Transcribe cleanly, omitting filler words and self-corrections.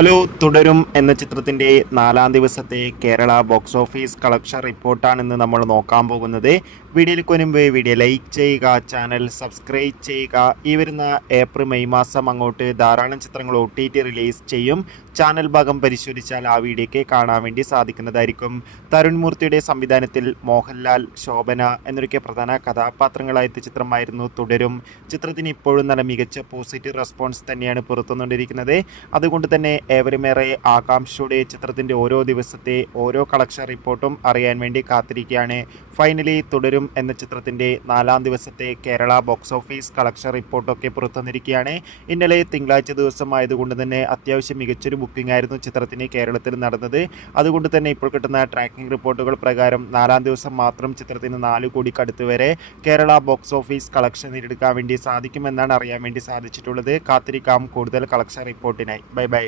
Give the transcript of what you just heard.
Hello തുടരും എന്ന ചിത്രത്തിൻ്റെ 4-ാം ദിവസത്തെ കേരള ബോക്സ് ഓഫീസ് കളക്ഷൻ റിപ്പോർട്ടാണ് ഇന്ന് നമ്മൾ നോക്കാൻ പോകുന്നത്. വീഡിയോയിൽ മുൻപ് വീഡിയോ ലൈക്ക് ചെയ്യുക, ചാനൽ സബ്സ്ക്രൈബ് ചെയ്യുക. ഈ വരുന്ന ഏപ്രിൽ മെയ് മാസം അങ്ങോട്ട് ധാരാളം ചിത്രങ്ങൾ OTT റിലീസ് ചെയ്യും. ചാനൽ ഭാഗം പരിശോധിച്ചാൽ ആ വീഡിയോയ്ക്ക് കാണാൻ വേണ്ടി സാധിക്കുന്നതായിരിക്കും. തരുൺ മൂർത്തിയുടെ സംവിധാനത്തിൽ മോഹൻലാൽ, ശോഭന എന്നൊക്കെ പ്രധാന കഥാപാത്രങ്ങളായ ചിത്രമായിരുന്നു തുടരും. ചിത്രത്തിന് ഇപ്പോഴും നല്ല മികച്ച പോസിറ്റീവ് റെസ്പോൺസ് തന്നെയാണ് പുറത്തുകൊണ്ടിരിക്കുന്നത്. അതുകൊണ്ട് തന്നെ ഏവരുമേറെ ആകാംക്ഷയോടെ ചിത്രത്തിൻ്റെ ഓരോ ദിവസത്തെ ഓരോ കളക്ഷൻ റിപ്പോർട്ടും അറിയാൻ വേണ്ടി കാത്തിരിക്കുകയാണ്. ഫൈനലി തുടരും എന്ന ചിത്രത്തിൻ്റെ 4-ാം ദിവസത്തെ കേരള ബോക്സ് ഓഫീസ് കളക്ഷൻ റിപ്പോർട്ടൊക്കെ പുറത്തുവന്നിരിക്കുകയാണ്. ഇന്നലെ തിങ്കളാഴ്ച ദിവസമായതുകൊണ്ട് തന്നെ അത്യാവശ്യം മികച്ചൊരു ബുക്കിംഗ് ആയിരുന്നു ചിത്രത്തിന് കേരളത്തിൽ നടന്നത്. അതുകൊണ്ട് തന്നെ ഇപ്പോൾ കിട്ടുന്ന ട്രാക്കിംഗ് റിപ്പോർട്ടുകൾ പ്രകാരം 4-ാം ദിവസം മാത്രം ചിത്രത്തിന് 4 കോടിക്കടുത്ത് വരെ കേരള ബോക്സ് ഓഫീസ് കളക്ഷൻ നേടിയെടുക്കാൻ വേണ്ടി സാധിക്കുമെന്നാണ് അറിയാൻ വേണ്ടി സാധിച്ചിട്ടുള്ളത്. കാത്തിരിക്കാം കൂടുതൽ കളക്ഷൻ റിപ്പോർട്ടിനായി. Bye bye.